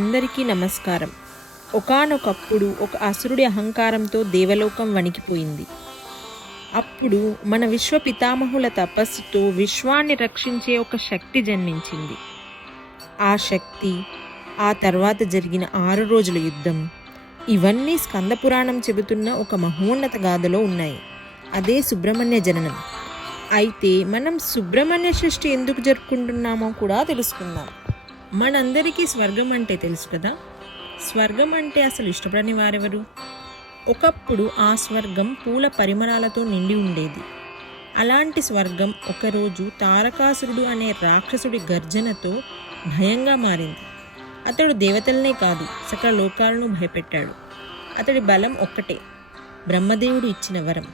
అందరికీ నమస్కారం. ఒకానొకప్పుడు ఒక అసురుడి అహంకారంతో దేవలోకం వణికిపోయింది. అప్పుడు మన విశ్వ పితామహుల తపస్సుతో విశ్వాన్ని రక్షించే ఒక శక్తి జన్మించింది. ఆ శక్తి, ఆ తర్వాత జరిగిన 6 రోజుల యుద్ధం, ఇవన్నీ స్కంద పురాణం చెబుతున్న ఒక మహోన్నత గాథలో ఉన్నాయి. అదే సుబ్రహ్మణ్య జననం. అయితే మనం సుబ్రహ్మణ్య షష్ఠి ఎందుకు జరుపుకుంటున్నామో కూడా తెలుసుకుందాం. మనందరికీ స్వర్గం అంటే తెలుసు కదా. స్వర్గం అంటే అసలు ఇష్టపడని వారెవరు? ఒకప్పుడు ఆ స్వర్గం పూల పరిమళాలతో నిండి ఉండేది. అలాంటి స్వర్గం ఒకరోజు తారకాసురుడు అనే రాక్షసుడి గర్జనతో భయంగా మారింది. అతడు దేవతలనే కాదు, సకల లోకాలను భయపెట్టాడు. అతడి బలం ఒక్కటే, బ్రహ్మదేవుడు ఇచ్చిన వరం.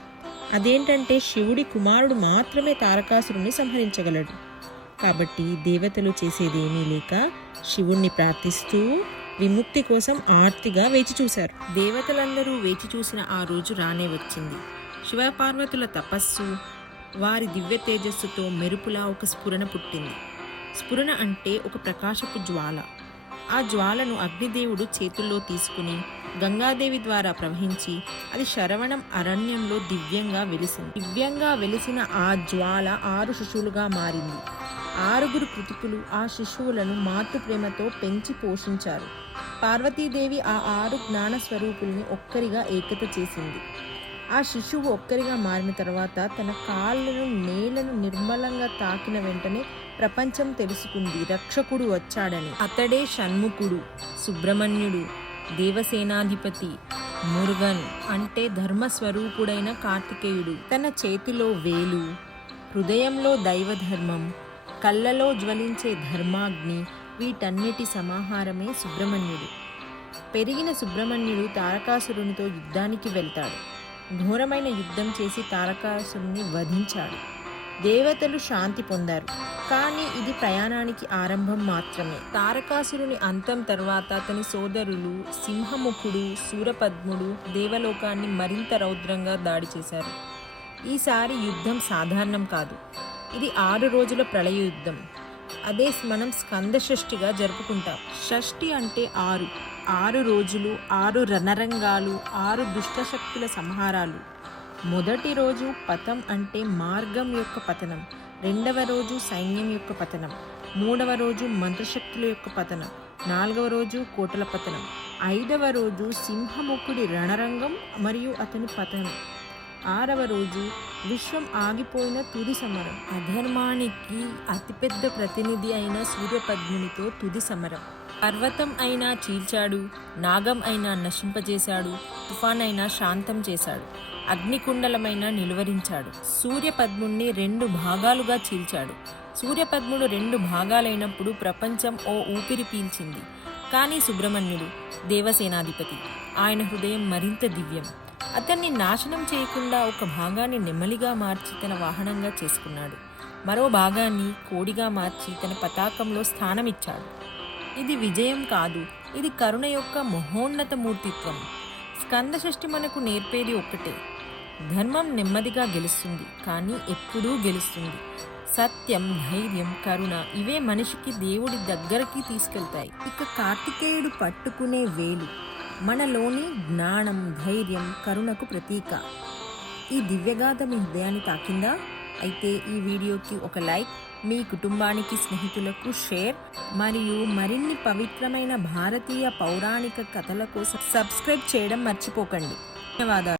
అదేంటంటే శివుడి కుమారుడు మాత్రమే తారకాసురుని సంహరించగలడు. కాబట్టి దేవతలు చేసేదేమీ లేక శివుణ్ణి ప్రార్థిస్తూ విముక్తి కోసం ఆర్తిగా వేచి చూశారు. దేవతలందరూ వేచి చూసిన ఆ రోజు రానే వచ్చింది. శివపార్వతుల తపస్సు, వారి దివ్య తేజస్సుతో మెరుపులా ఒక స్ఫురణ పుట్టింది. స్ఫురణ అంటే ఒక ప్రకాశపు జ్వాల. ఆ జ్వాలను అగ్నిదేవుడు చేతుల్లో తీసుకుని గంగాదేవి ద్వారా ప్రవహించి అది శరవణం అరణ్యంలో దివ్యంగా వెలిసిన ఆ జ్వాల 6 శిశువులుగా మారింది. 6 కృతికులు ఆ శిశువులను మాతృ ప్రేమతో పెంచి పోషించారు. పార్వతీదేవి ఆ 6 జ్ఞాన స్వరూపుల్ని ఒక్కరిగా ఏకత చేసింది. ఆ శిశువు ఒక్కరిగా మారిన తర్వాత తన కాళ్ళను నేలను నిర్మలంగా తాకిన వెంటనే ప్రపంచం తెలుసుకుంది రక్షకుడు వచ్చాడని. అతడే షణ్ముఖుడు, సుబ్రహ్మణ్యుడు, దేవసేనాధిపతి, మురుగన్ అంటే ధర్మస్వరూపుడైన కార్తికేయుడు. తన చేతిలో వేలు, హృదయంలో దైవధర్మం, కళ్ళలో జ్వలించే ధర్మాగ్ని, వీటన్నిటి సమాహారమే సుబ్రహ్మణ్యుడు. పెరిగిన సుబ్రహ్మణ్యుడు తారకాసురునితో యుద్ధానికి వెళ్తాడు. ఘోరమైన యుద్ధం చేసి తారకాసురుని వధించాడు. దేవతలు శాంతి పొందారు. కానీ ఇది ప్రయాణానికి ఆరంభం మాత్రమే. తారకాసురుని అంతం తర్వాత అతని సోదరులు సింహముఖుడు, శూరపద్ముడు దేవలోకాన్ని మరింత రౌద్రంగా దాడి చేశారు. ఈసారి యుద్ధం సాధారణం కాదు. ఇది 6 రోజుల ప్రళయ యుద్ధం. అదే మనం స్కంద షష్ఠిగా జరుపుకుంటాం. షష్ఠి అంటే 6 రోజులు, 6 రణరంగాలు, 6 దుష్టశక్తుల సంహారాలు. మొదటి రోజు పతం అంటే మార్గం యొక్క పతనం, 2వ రోజు సైన్యం యొక్క పతనం, 3వ రోజు మంత్రశక్తుల యొక్క పతనం, 4వ రోజు కోటల పతనం, 5వ రోజు సింహముఖుడి రణరంగం మరియు అతని పతనం, 6వ రోజు విశ్వం ఆగిపోయిన తుది సమరం, అధర్మానికి అతిపెద్ద ప్రతినిధి అయిన సూర్యపద్మునితో తుది సమరం. పర్వతం అయినా చీల్చాడు, నాగం అయినా నశింపజేశాడు, తుఫాన్ అయినా శాంతం చేశాడు, అగ్నికుండలమైన నిలువరించాడు. సూర్యపద్ముణ్ణి 2 భాగాలుగా చీల్చాడు. సూర్యపద్ముడు 2 భాగాలైనప్పుడు ప్రపంచం ఓ ఊపిరి పీల్చింది. కానీ సుబ్రహ్మణ్యుడు దేవసేనాధిపతి, ఆయన హృదయం మరింత దివ్యం. అతన్ని నాశనం చేయకుండా ఒక భాగాన్ని నెమ్మలిగా మార్చి తన వాహనంగా చేసుకున్నాడు. మరో భాగాన్ని కోడిగా మార్చి తన పతాకంలో స్థానమిచ్చాడు. ఇది విజయం కాదు, ఇది కరుణ యొక్క మహోన్నత మూర్తిత్వం. స్కంద షష్ఠి మనకు నేర్పేది ఒక్కటే, ధర్మం నెమ్మదిగా గెలుస్తుంది, కానీ ఎప్పుడూ గెలుస్తుంది. సత్యం, ధైర్యం, కరుణ ఇవే మనిషికి దేవుడి దగ్గరికి తీసుకెళ్తాయి. ఇక కార్తికేయుడు పట్టుకునే వేలు మనలోని జ్ఞానం, ధైర్యం, కరుణకు ప్రతీక. ఈ దివ్యగాథ మీ హృదయాన్ని తాకిందా? అయితే ఈ వీడియోకి ఒక లైక్, మీ కుటుంబానికి, స్నేహితులకు షేర్, మరియు మరిన్ని పవిత్రమైన భారతీయ పౌరాణిక కథల కోసం సబ్స్క్రైబ్ చేయడం మర్చిపోకండి. ధన్యవాదాలు.